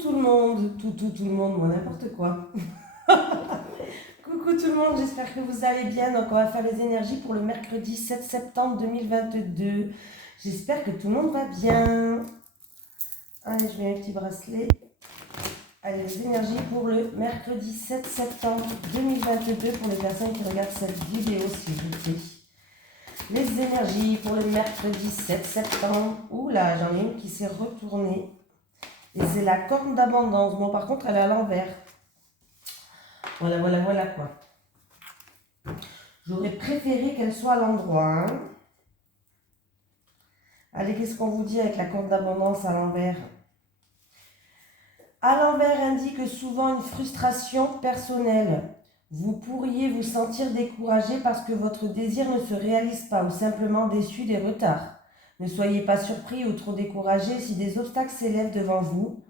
tout le monde, tout le monde, moi n'importe quoi. Coucou tout le monde, j'espère que vous allez bien. Donc on va faire les énergies pour le mercredi 7 septembre 2022. J'espère que tout le monde va bien. Allez, je mets un petit bracelet. Allez, les énergies pour le mercredi 7 septembre 2022 pour les personnes qui regardent cette vidéo, s'il vous plaît. Les énergies pour le mercredi 7 septembre. Oula, j'en ai une qui s'est retournée. Et c'est la corne d'abondance. Bon, par contre, elle est à l'envers. Voilà quoi. J'aurais préféré qu'elle soit à l'endroit. Hein. Allez, qu'est-ce qu'on vous dit avec la corne d'abondance à l'envers? À l'envers indique souvent une frustration personnelle. Vous pourriez vous sentir découragé parce que votre désir ne se réalise pas ou simplement déçu des retards. Ne soyez pas surpris ou trop découragé si des obstacles s'élèvent devant vous.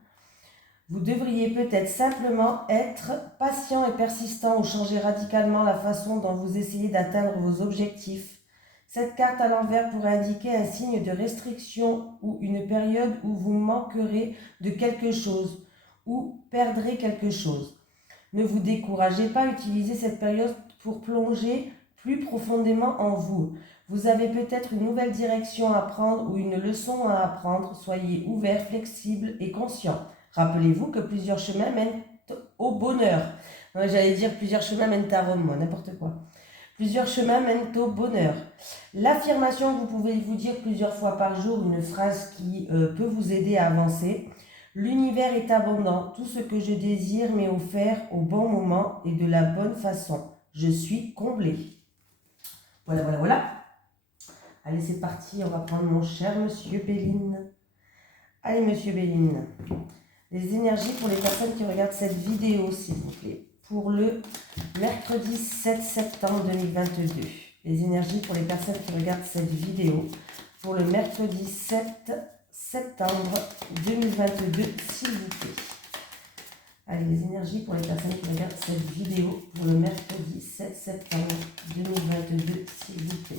Vous devriez peut-être simplement être patient et persistant ou changer radicalement la façon dont vous essayez d'atteindre vos objectifs. Cette carte à l'envers pourrait indiquer un signe de restriction ou une période où vous manquerez de quelque chose ou perdrez quelque chose. Ne vous découragez pas, utilisez cette période pour plonger plus profondément en vous. Vous avez peut-être une nouvelle direction à prendre ou une leçon à apprendre. Soyez ouvert, flexible et conscient. Rappelez-vous que plusieurs chemins mènent au bonheur. J'allais dire plusieurs chemins mènent à Rome, moi, n'importe quoi. Plusieurs chemins mènent au bonheur. L'affirmation, vous pouvez vous dire plusieurs fois par jour, une phrase qui peut vous aider à avancer. L'univers est abondant, tout ce que je désire m'est offert au bon moment et de la bonne façon. Je suis comblé. Voilà. Allez, c'est parti, on va prendre mon cher monsieur Béline. Allez, monsieur Béline. Les énergies pour les personnes qui regardent cette vidéo, s'il vous plaît. Pour le mercredi 7 septembre 2022. Les énergies pour les personnes qui regardent cette vidéo. Pour le mercredi 7 septembre 2022, s'il vous plaît. Allez, les énergies pour les personnes qui regardent cette vidéo. Pour le mercredi 7 septembre 2022, s'il vous plaît.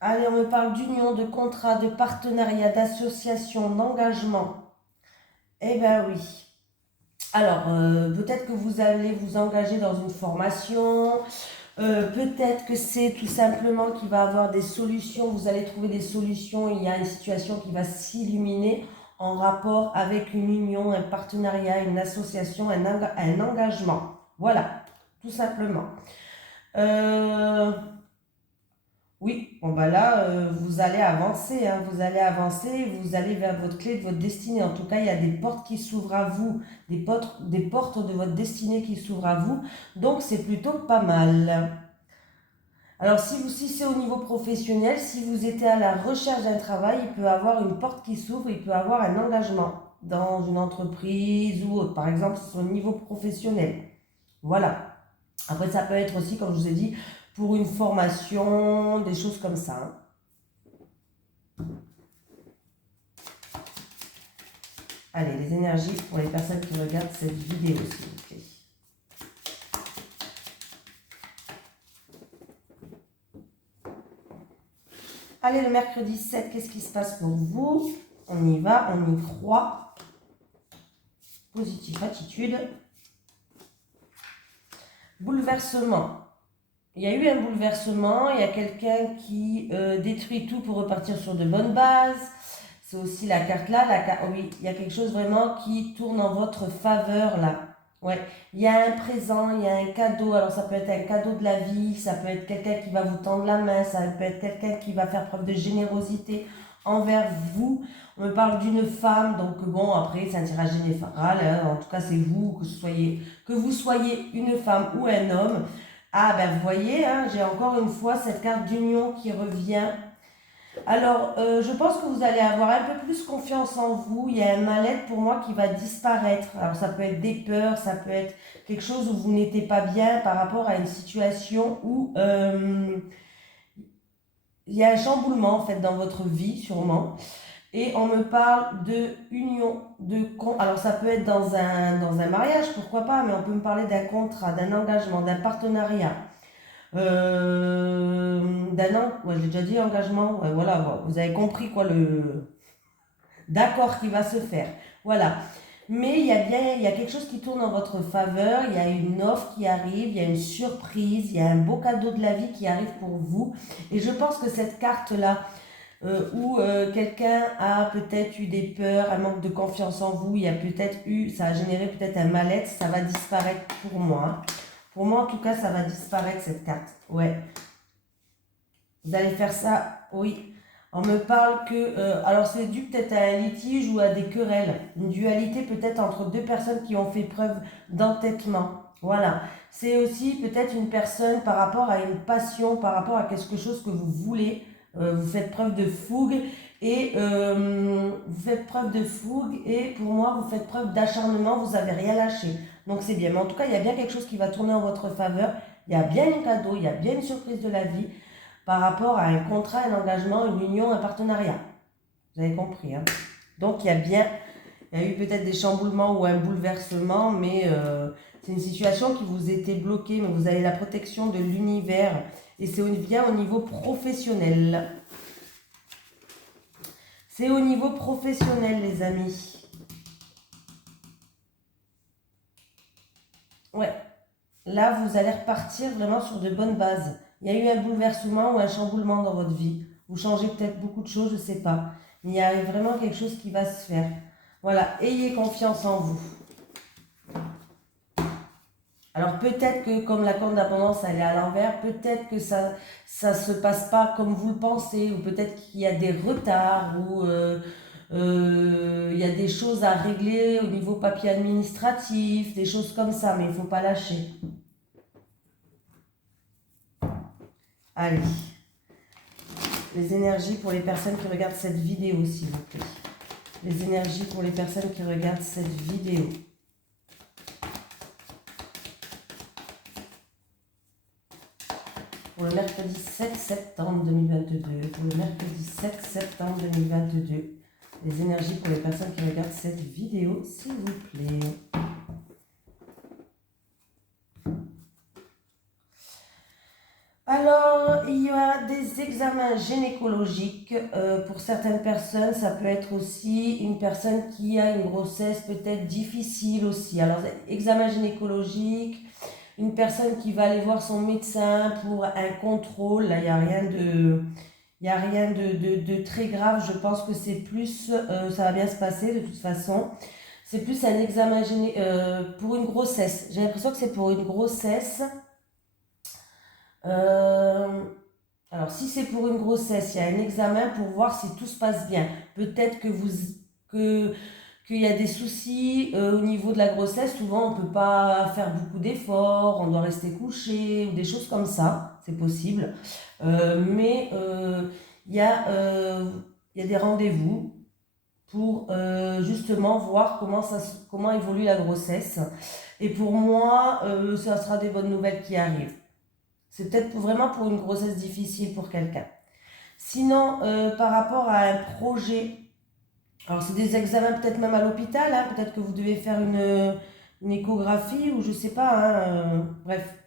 Allez, on me parle d'union, de contrat, de partenariat, d'association, d'engagement. Eh bien oui. Alors, peut-être que vous allez vous engager dans une formation. Peut-être que c'est tout simplement qu'il va y avoir des solutions. Vous allez trouver des solutions. Il y a une situation qui va s'illuminer en rapport avec une union, un partenariat, une association, un engagement. Voilà, tout simplement. Oui, bon bah là, vous allez avancer, hein, vous allez vers votre clé de votre destinée. En tout cas, il y a des portes qui s'ouvrent à vous, des portes de votre destinée qui s'ouvrent à vous, donc c'est plutôt pas mal. Alors si c'est au niveau professionnel, si vous étiez à la recherche d'un travail, il peut y avoir une porte qui s'ouvre, il peut y avoir un engagement dans une entreprise ou autre, par exemple, c'est au niveau professionnel. Voilà. Après, ça peut être aussi, comme je vous ai dit, pour une formation, des choses comme ça. Hein. Allez, les énergies pour les personnes qui regardent cette vidéo, s'il vous plaît. Allez, le mercredi 7, qu'est-ce qui se passe pour vous? On y va, on y croit. Positive attitude. Bouleversement. Il y a eu un bouleversement, il y a quelqu'un qui détruit tout pour repartir sur de bonnes bases. C'est aussi la carte là, oui, il y a quelque chose vraiment qui tourne en votre faveur là. Ouais, il y a un présent, il y a un cadeau. Alors ça peut être un cadeau de la vie, ça peut être quelqu'un qui va vous tendre la main, ça peut être quelqu'un qui va faire preuve de générosité envers vous. On me parle d'une femme, donc bon, après c'est un tirage général, hein, en tout cas c'est vous, que vous soyez une femme ou un homme. Ah ben vous voyez, hein, j'ai encore une fois cette carte d'union qui revient. Alors, je pense que vous allez avoir un peu plus confiance en vous. Il y a un mal-être pour moi qui va disparaître. Alors, ça peut être des peurs, ça peut être quelque chose où vous n'étiez pas bien par rapport à une situation où il y a un chamboulement en fait dans votre vie, sûrement. Et on me parle de union, alors ça peut être dans un mariage, pourquoi pas, mais on peut me parler d'un contrat, d'un engagement, d'un partenariat. d'un an. Ouais, j'ai déjà dit engagement. Ouais, voilà, bon, vous avez compris quoi le d'accord qui va se faire. Voilà. Mais il y a quelque chose qui tourne en votre faveur, il y a une offre qui arrive, il y a une surprise, il y a un beau cadeau de la vie qui arrive pour vous. Et je pense que cette carte-là, où quelqu'un a peut-être eu des peurs, un manque de confiance en vous, il y a peut-être eu, ça a généré peut-être un mal-être, ça va disparaître pour moi. Pour moi, en tout cas, ça va disparaître cette carte. Ouais. Vous allez faire ça, oui. On me parle que, alors c'est dû peut-être à un litige ou à des querelles, une dualité peut-être entre deux personnes qui ont fait preuve d'entêtement. Voilà. C'est aussi peut-être une personne par rapport à une passion, par rapport à quelque chose que vous voulez. Vous faites preuve de fougue et pour moi vous faites preuve d'acharnement, vous n'avez rien lâché. Donc c'est bien. Mais en tout cas, il y a bien quelque chose qui va tourner en votre faveur. Il y a bien un cadeau, il y a bien une surprise de la vie par rapport à un contrat, un engagement, une union, un partenariat. Vous avez compris, hein? Donc il y a eu peut-être des chamboulements ou un bouleversement, mais c'est une situation qui vous était bloquée, mais vous avez la protection de l'univers et c'est bien au niveau professionnel. C'est au niveau professionnel, les amis. Ouais. Là, vous allez repartir vraiment sur de bonnes bases. Il y a eu un bouleversement ou un chamboulement dans votre vie. Vous changez peut-être beaucoup de choses, je ne sais pas. Mais il y a vraiment quelque chose qui va se faire. Voilà, ayez confiance en vous. Alors peut-être que comme la corde d'abondance elle est à l'envers, peut-être que ça se passe pas comme vous le pensez, ou peut-être qu'il y a des retards, ou il y a des choses à régler au niveau papier administratif, des choses comme ça, mais il ne faut pas lâcher. Allez. Les énergies pour les personnes qui regardent cette vidéo, s'il vous plaît. Les énergies pour les personnes qui regardent cette vidéo. Pour le mercredi 7 septembre 2022. Pour le mercredi 7 septembre 2022. Les énergies pour les personnes qui regardent cette vidéo, s'il vous plaît. Alors, il y a des examens gynécologiques. Pour certaines personnes, ça peut être aussi une personne qui a une grossesse peut-être difficile aussi. Alors, examen gynécologique, une personne qui va aller voir son médecin pour un contrôle. Là, il n'y a rien de très grave. Je pense que c'est plus, ça va bien se passer de toute façon. C'est plus un examen pour une grossesse. J'ai l'impression que c'est pour une grossesse. Alors, si c'est pour une grossesse, il y a un examen pour voir si tout se passe bien. Peut-être qu'il y a des soucis au niveau de la grossesse. Souvent, on ne peut pas faire beaucoup d'efforts, on doit rester couché, ou des choses comme ça. C'est possible. Mais il y a des rendez-vous pour justement voir comment évolue la grossesse. Et pour moi, ça sera des bonnes nouvelles qui arrivent. C'est peut-être vraiment pour une grossesse difficile pour quelqu'un. Sinon, par rapport à un projet, alors c'est des examens peut-être même à l'hôpital, hein, peut-être que vous devez faire une échographie ou je sais pas, hein, bref.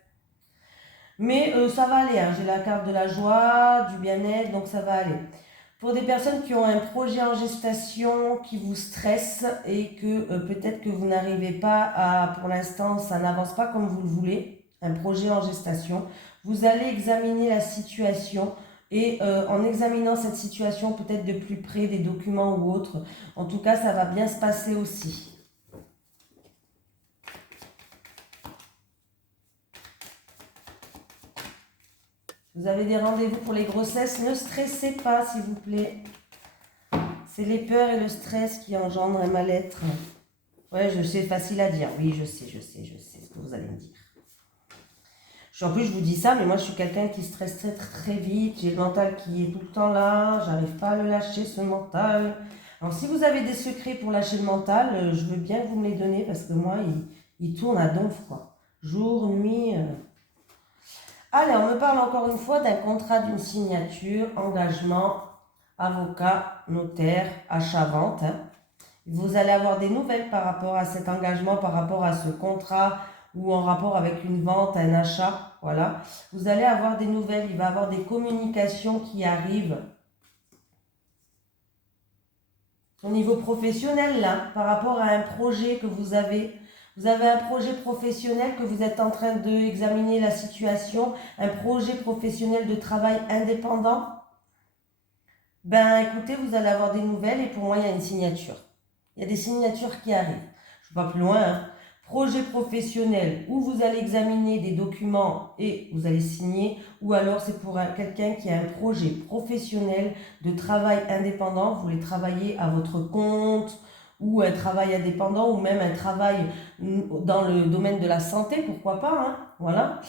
Mais ça va aller, hein, j'ai la carte de la joie, du bien-être, donc ça va aller. Pour des personnes qui ont un projet en gestation qui vous stresse et que peut-être que vous n'arrivez pas à, pour l'instant, ça n'avance pas comme vous le voulez, un projet en gestation, vous allez examiner la situation et en examinant cette situation peut-être de plus près, des documents ou autres, en tout cas, ça va bien se passer aussi. Vous avez des rendez-vous pour les grossesses, ne stressez pas s'il vous plaît. C'est les peurs et le stress qui engendrent un mal-être. Ouais, je sais, facile à dire. Oui, je sais ce que vous allez me dire. En plus, je vous dis ça, mais moi, je suis quelqu'un qui stresse très, très, très vite. J'ai le mental qui est tout le temps là. J'arrive pas à le lâcher, ce mental. Alors, si vous avez des secrets pour lâcher le mental, je veux bien que vous me les donnez parce que moi, il tourne à donf, quoi. Jour, nuit. Allez, on me parle encore une fois d'un contrat, d'une signature, engagement, avocat, notaire, achat-vente. Vous allez avoir des nouvelles par rapport à cet engagement, par rapport à ce contrat ou en rapport avec une vente, un achat, voilà. Vous allez avoir des nouvelles, il va y avoir des communications qui arrivent. Au niveau professionnel, là, par rapport à un projet que vous avez un projet professionnel que vous êtes en train d'examiner la situation, un projet professionnel de travail indépendant. Ben écoutez, vous allez avoir des nouvelles et pour moi, il y a une signature. Il y a des signatures qui arrivent. Je ne vais pas plus loin, hein. Projet professionnel où vous allez examiner des documents et vous allez signer, ou alors c'est pour quelqu'un qui a un projet professionnel de travail indépendant, vous voulez travailler à votre compte, ou un travail indépendant, ou même un travail dans le domaine de la santé, pourquoi pas, hein, voilà.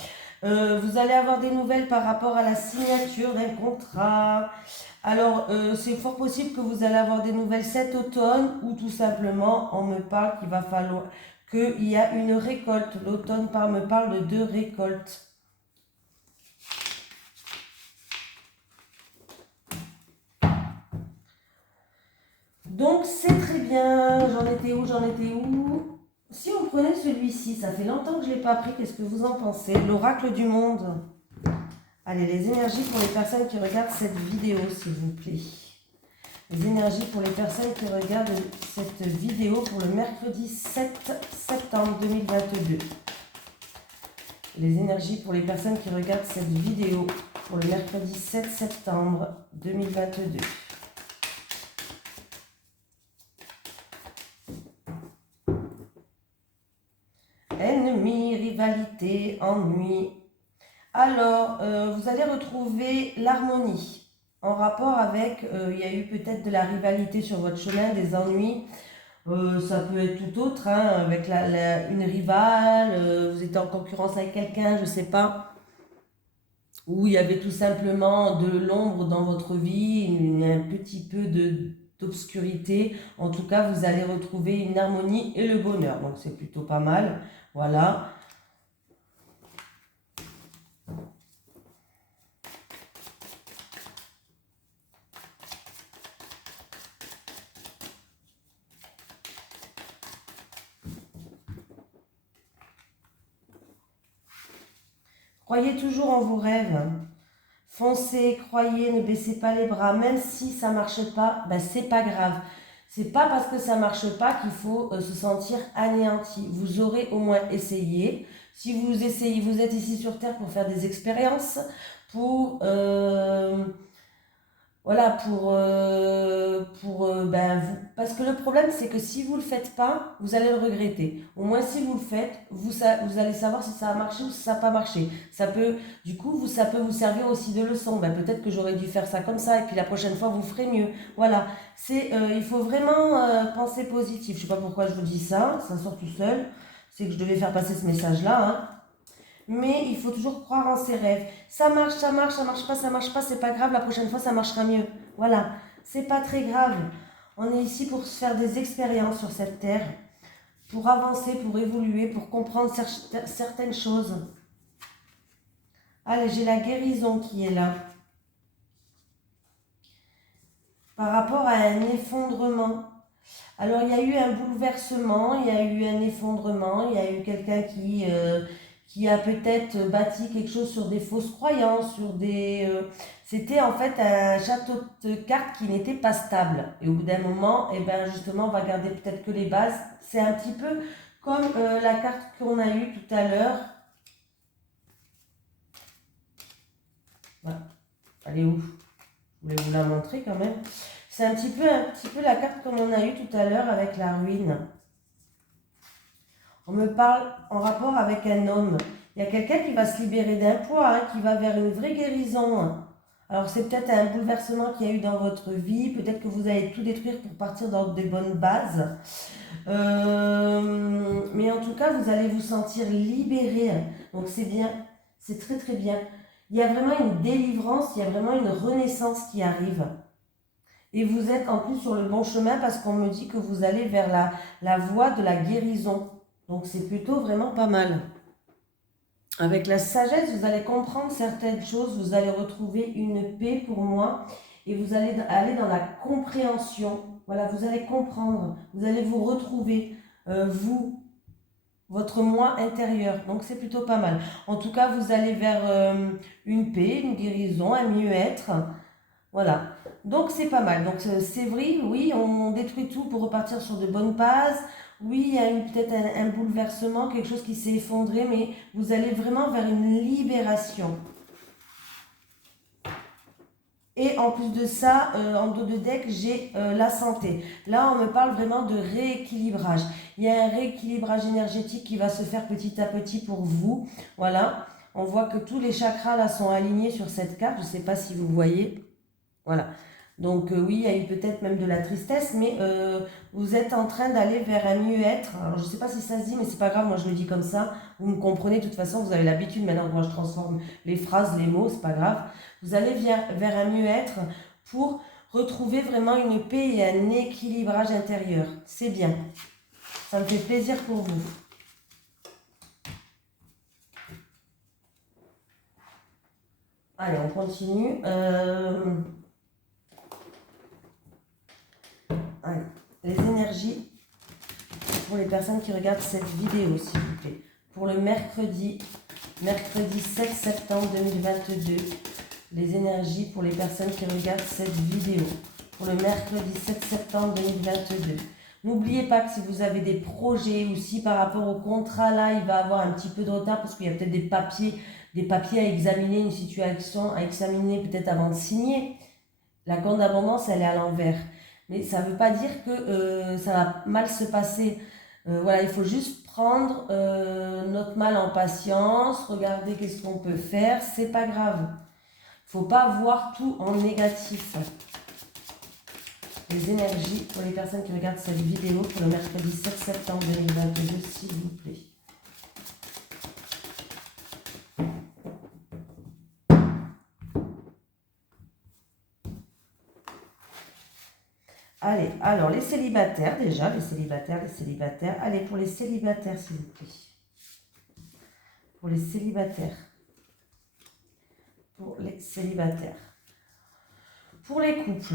Vous allez avoir des nouvelles par rapport à la signature d'un contrat. Alors, c'est fort possible que vous allez avoir des nouvelles cet automne ou tout simplement, on me parle qu'il va falloir qu'il y a une récolte. L'automne me parle de 2 récoltes. Donc, c'est très bien. J'en étais où? Si on prenait celui-ci, ça fait longtemps que je ne l'ai pas pris, qu'est-ce que vous en pensez? L'oracle du monde. Allez, les énergies pour les personnes qui regardent cette vidéo, s'il vous plaît. Les énergies pour les personnes qui regardent cette vidéo pour le mercredi 7 septembre 2022. Les énergies pour les personnes qui regardent cette vidéo pour le mercredi 7 septembre 2022. Ennemi, rivalité, ennui. Alors, vous allez retrouver l'harmonie. En rapport avec, il y a eu peut-être de la rivalité sur votre chemin, des ennuis. Ça peut être tout autre, hein, avec une rivale, vous étiez en concurrence avec quelqu'un, je ne sais pas. Ou il y avait tout simplement de l'ombre dans votre vie, un petit peu d'obscurité. En tout cas, vous allez retrouver une harmonie et le bonheur. Donc, c'est plutôt pas mal. Voilà. Croyez toujours en vos rêves. Foncez, croyez, ne baissez pas les bras. Même si ça ne marche pas, ben c'est pas grave. C'est pas parce que ça ne marche pas qu'il faut se sentir anéanti. Vous aurez au moins essayé. Si vous essayez, vous êtes ici sur Terre pour faire des expériences, pour voilà, ben parce que le problème c'est que si vous le faites pas, vous allez le regretter. Au moins si vous le faites, vous allez savoir si ça a marché ou si ça n'a pas marché. Ça peut, du coup, ça peut vous servir aussi de leçon. Ben, peut-être que j'aurais dû faire ça comme ça et puis la prochaine fois vous ferez mieux. Voilà, il faut vraiment penser positif. Je sais pas pourquoi je vous dis ça, ça sort tout seul. C'est que je devais faire passer ce message-là, hein. Mais il faut toujours croire en ses rêves. Ça marche, ça marche, ça marche pas, c'est pas grave, la prochaine fois ça marchera mieux. Voilà, c'est pas très grave. On est ici pour se faire des expériences sur cette terre, pour avancer, pour évoluer, pour comprendre certaines choses. Allez, j'ai la guérison qui est là. Par rapport à un effondrement. Alors, il y a eu un bouleversement, il y a eu un effondrement, il y a eu quelqu'un qui a peut-être bâti quelque chose sur des fausses croyances, sur des... c'était en fait un château de cartes qui n'était pas stable. Et au bout d'un moment, eh ben justement, on va garder peut-être que les bases. C'est un petit peu comme la carte qu'on a eue tout à l'heure. Voilà. Elle est où? Je voulais vous la montrer quand même. C'est un petit peu la carte comme on a eue tout à l'heure avec la ruine. On me parle en rapport avec un homme. Il y a quelqu'un qui va se libérer d'un poids, hein, qui va vers une vraie guérison. Alors c'est peut-être un bouleversement qu'il y a eu dans votre vie. Peut-être que vous allez tout détruire pour partir dans des bonnes bases. Mais en tout cas, vous allez vous sentir libéré. Donc c'est bien. C'est très très bien. Il y a vraiment une délivrance, il y a vraiment une renaissance qui arrive. Et vous êtes en plus sur le bon chemin parce qu'on me dit que vous allez vers la voie de la guérison. Donc c'est plutôt vraiment pas mal. Avec la sagesse, vous allez comprendre certaines choses, vous allez retrouver une paix pour moi et vous allez aller dans la compréhension. Voilà, vous allez comprendre, vous allez vous retrouver, vous. votre moi intérieur. Donc c'est plutôt pas mal. En tout cas, vous allez vers une paix, une guérison, un mieux-être. Voilà. Donc c'est pas mal. Donc c'est vrai, oui, on détruit tout pour repartir sur de bonnes bases. Oui, il y a peut-être un bouleversement, quelque chose qui s'est effondré, mais vous allez vraiment vers une libération. Et en plus de ça, en dos de deck, j'ai la santé. Là, on me parle vraiment de rééquilibrage. Il y a un rééquilibrage énergétique qui va se faire petit à petit pour vous. Voilà. On voit que tous les chakras là sont alignés sur cette carte. Je ne sais pas si vous voyez. Voilà. Donc oui, il y a eu peut-être même de la tristesse, mais vous êtes en train d'aller vers un mieux-être. Alors je ne sais pas si ça se dit, mais c'est pas grave, moi je le dis comme ça. Vous me comprenez, de toute façon, vous avez l'habitude maintenant que moi je transforme les phrases, les mots, c'est pas grave. Vous allez vers un mieux-être pour retrouver vraiment une paix et un équilibrage intérieur. C'est bien. Ça me fait plaisir pour vous. Allez, on continue. Allez, les énergies pour les personnes qui regardent cette vidéo, s'il vous plaît. Pour le mercredi 7 septembre 2022, les énergies pour les personnes qui regardent cette vidéo. Pour le mercredi 7 septembre 2022. N'oubliez pas que si vous avez des projets ou si par rapport au contrat, là, il va avoir un petit peu de retard parce qu'il y a peut-être des papiers à examiner, une situation à examiner peut-être avant de signer. La grande abondance, elle est à l'envers. Mais ça ne veut pas dire que ça va mal se passer. Voilà, il faut juste prendre notre mal en patience, regarder qu'est-ce qu'on peut faire, c'est pas grave. Il ne faut pas voir tout en négatif. Les énergies pour les personnes qui regardent cette vidéo pour le mercredi 7 septembre 2022, s'il vous plaît. Allez, alors les célibataires déjà, les célibataires. Allez, pour les célibataires, s'il vous plaît. Pour les célibataires. Pour les célibataires. Pour les couples.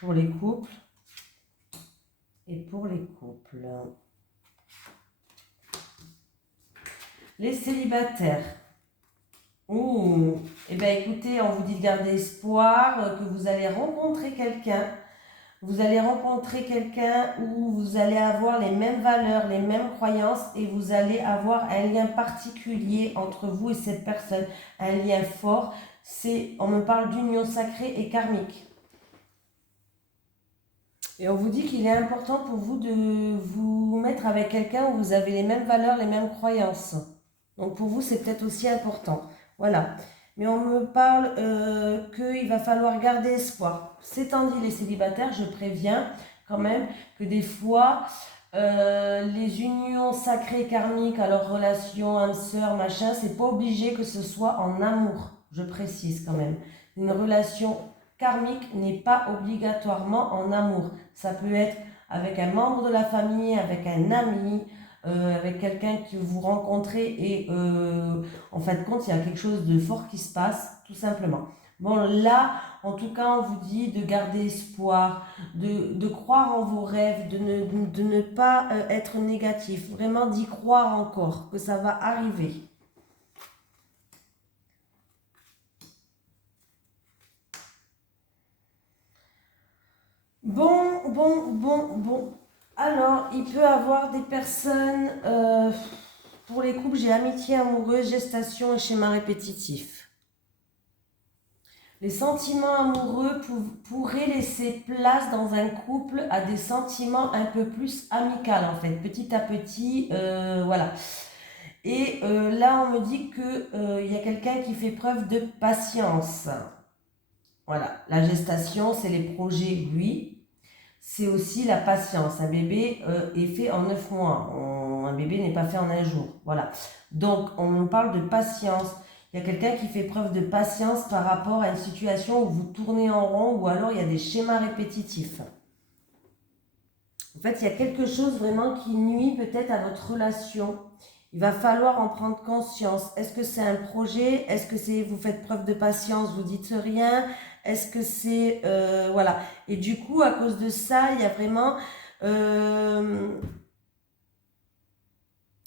Pour les couples. Et pour les couples. Les célibataires. Ouh, eh bien écoutez, on vous dit de garder espoir, que vous allez rencontrer quelqu'un. Vous allez rencontrer quelqu'un où vous allez avoir les mêmes valeurs, les mêmes croyances et vous allez avoir un lien particulier entre vous et cette personne. Un lien fort. On me parle d'union sacrée et karmique. Et on vous dit qu'il est important pour vous de vous mettre avec quelqu'un où vous avez les mêmes valeurs, les mêmes croyances. Donc pour vous, c'est peut-être aussi important. Voilà. Mais on me parle qu'il va falloir garder espoir. C'est dit les célibataires, je préviens quand même que des fois, les unions sacrées karmiques, alors relations, âme sœur, machin, c'est pas obligé que ce soit en amour. Je précise quand même. Une relation karmique n'est pas obligatoirement en amour. Ça peut être avec un membre de la famille, avec un ami, avec quelqu'un que vous rencontrez et en fin de compte, il y a quelque chose de fort qui se passe, tout simplement. Bon, là, en tout cas, on vous dit de garder espoir, de croire en vos rêves, de ne pas être négatif, vraiment d'y croire encore, que ça va arriver. Bon. Alors, il peut y avoir des personnes, pour les couples, j'ai amitié amoureuse, gestation et schéma répétitif. Les sentiments amoureux pourraient laisser place dans un couple à des sentiments un peu plus amicaux, en fait, petit à petit, voilà. Et là, on me dit qu'il y a quelqu'un qui fait preuve de patience. Voilà, la gestation, c'est les projets, oui. C'est aussi la patience. Un bébé est fait en 9 mois. Un bébé n'est pas fait en un jour. Voilà. Donc, on nous parle de patience. Il y a quelqu'un qui fait preuve de patience par rapport à une situation où vous tournez en rond ou alors il y a des schémas répétitifs. En fait, il y a quelque chose vraiment qui nuit peut-être à votre relation. Il va falloir en prendre conscience. Est-ce que c'est un projet? Est-ce que c'est vous faites preuve de patience, vous dites rien? Est-ce que c'est... voilà. Et du coup, à cause de ça, il y a vraiment...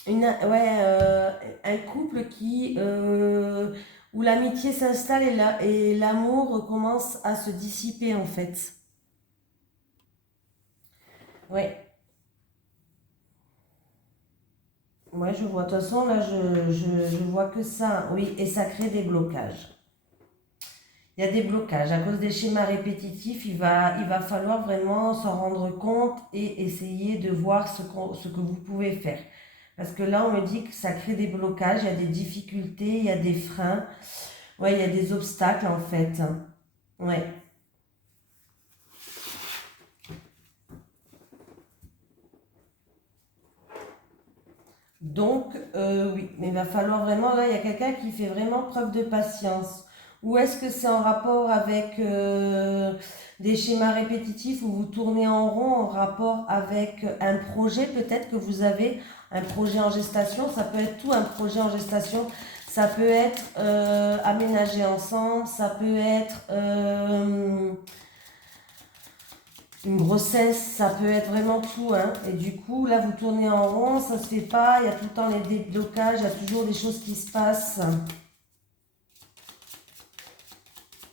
un couple où l'amitié s'installe et l'amour commence à se dissiper en fait. Ouais, ouais, je vois. De toute façon, là, je vois que ça. Oui, et ça crée des blocages. Il y a des blocages. À cause des schémas répétitifs, il va falloir vraiment s'en rendre compte et essayer de voir ce que vous pouvez faire. Parce que là, on me dit que ça crée des blocages, il y a des difficultés, il y a des freins, ouais, il y a des obstacles en fait. Ouais. Donc, oui, mais il va falloir vraiment, là, il y a quelqu'un qui fait vraiment preuve de patience. Ou est-ce que c'est en rapport avec des schémas répétitifs où vous tournez en rond, en rapport avec un projet peut-être que vous avez, un projet en gestation, ça peut être tout un projet en gestation, ça peut être aménager ensemble, ça peut être une grossesse, ça peut être vraiment tout, hein. Et du coup, là, vous tournez en rond, ça se fait pas, il y a tout le temps les déblocages, il y a toujours des choses qui se passent.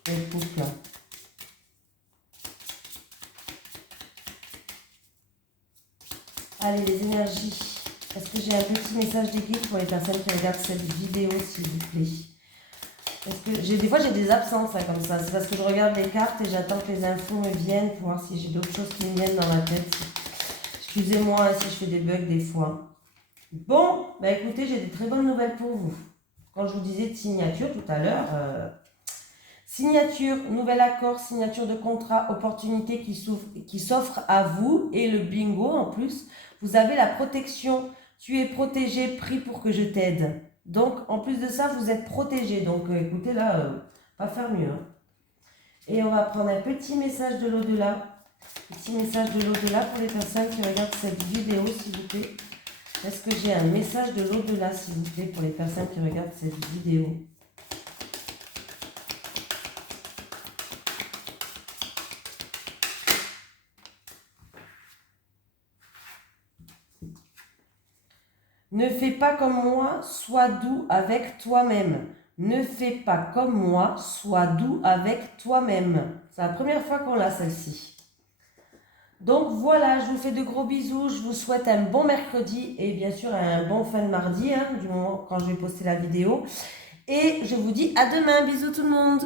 Écoute, là. Allez, les énergies. Est-ce que j'ai un petit message d'équipe pour les personnes qui regardent cette vidéo, s'il vous plaît? Est-ce que des fois j'ai des absences hein, comme ça. C'est parce que je regarde les cartes et j'attends que les infos me viennent pour voir si j'ai d'autres choses qui me viennent dans la tête. Excusez-moi hein, si je fais des bugs des fois. Bon, bah écoutez, j'ai des très bonnes nouvelles pour vous. Quand je vous disais de signature tout à l'heure, signature, nouvel accord, signature de contrat, opportunité qui s'offre à vous et le bingo en plus. Vous avez la protection. Tu es protégé, pris pour que je t'aide. Donc, en plus de ça, vous êtes protégé. Donc, écoutez, là, pas faire mieux. Hein. Et on va prendre un petit message de l'au-delà. Petit message de l'au-delà pour les personnes qui regardent cette vidéo, s'il vous plaît. Est-ce que j'ai un message de l'au-delà, s'il vous plaît, pour les personnes qui regardent cette vidéo? Ne fais pas comme moi, sois doux avec toi-même. Ne fais pas comme moi, sois doux avec toi-même. C'est la première fois qu'on l'a celle-ci. Donc voilà, je vous fais de gros bisous, je vous souhaite un bon mercredi et bien sûr un bon fin de mardi, hein, du moment quand je vais poster la vidéo. Et je vous dis à demain, bisous tout le monde.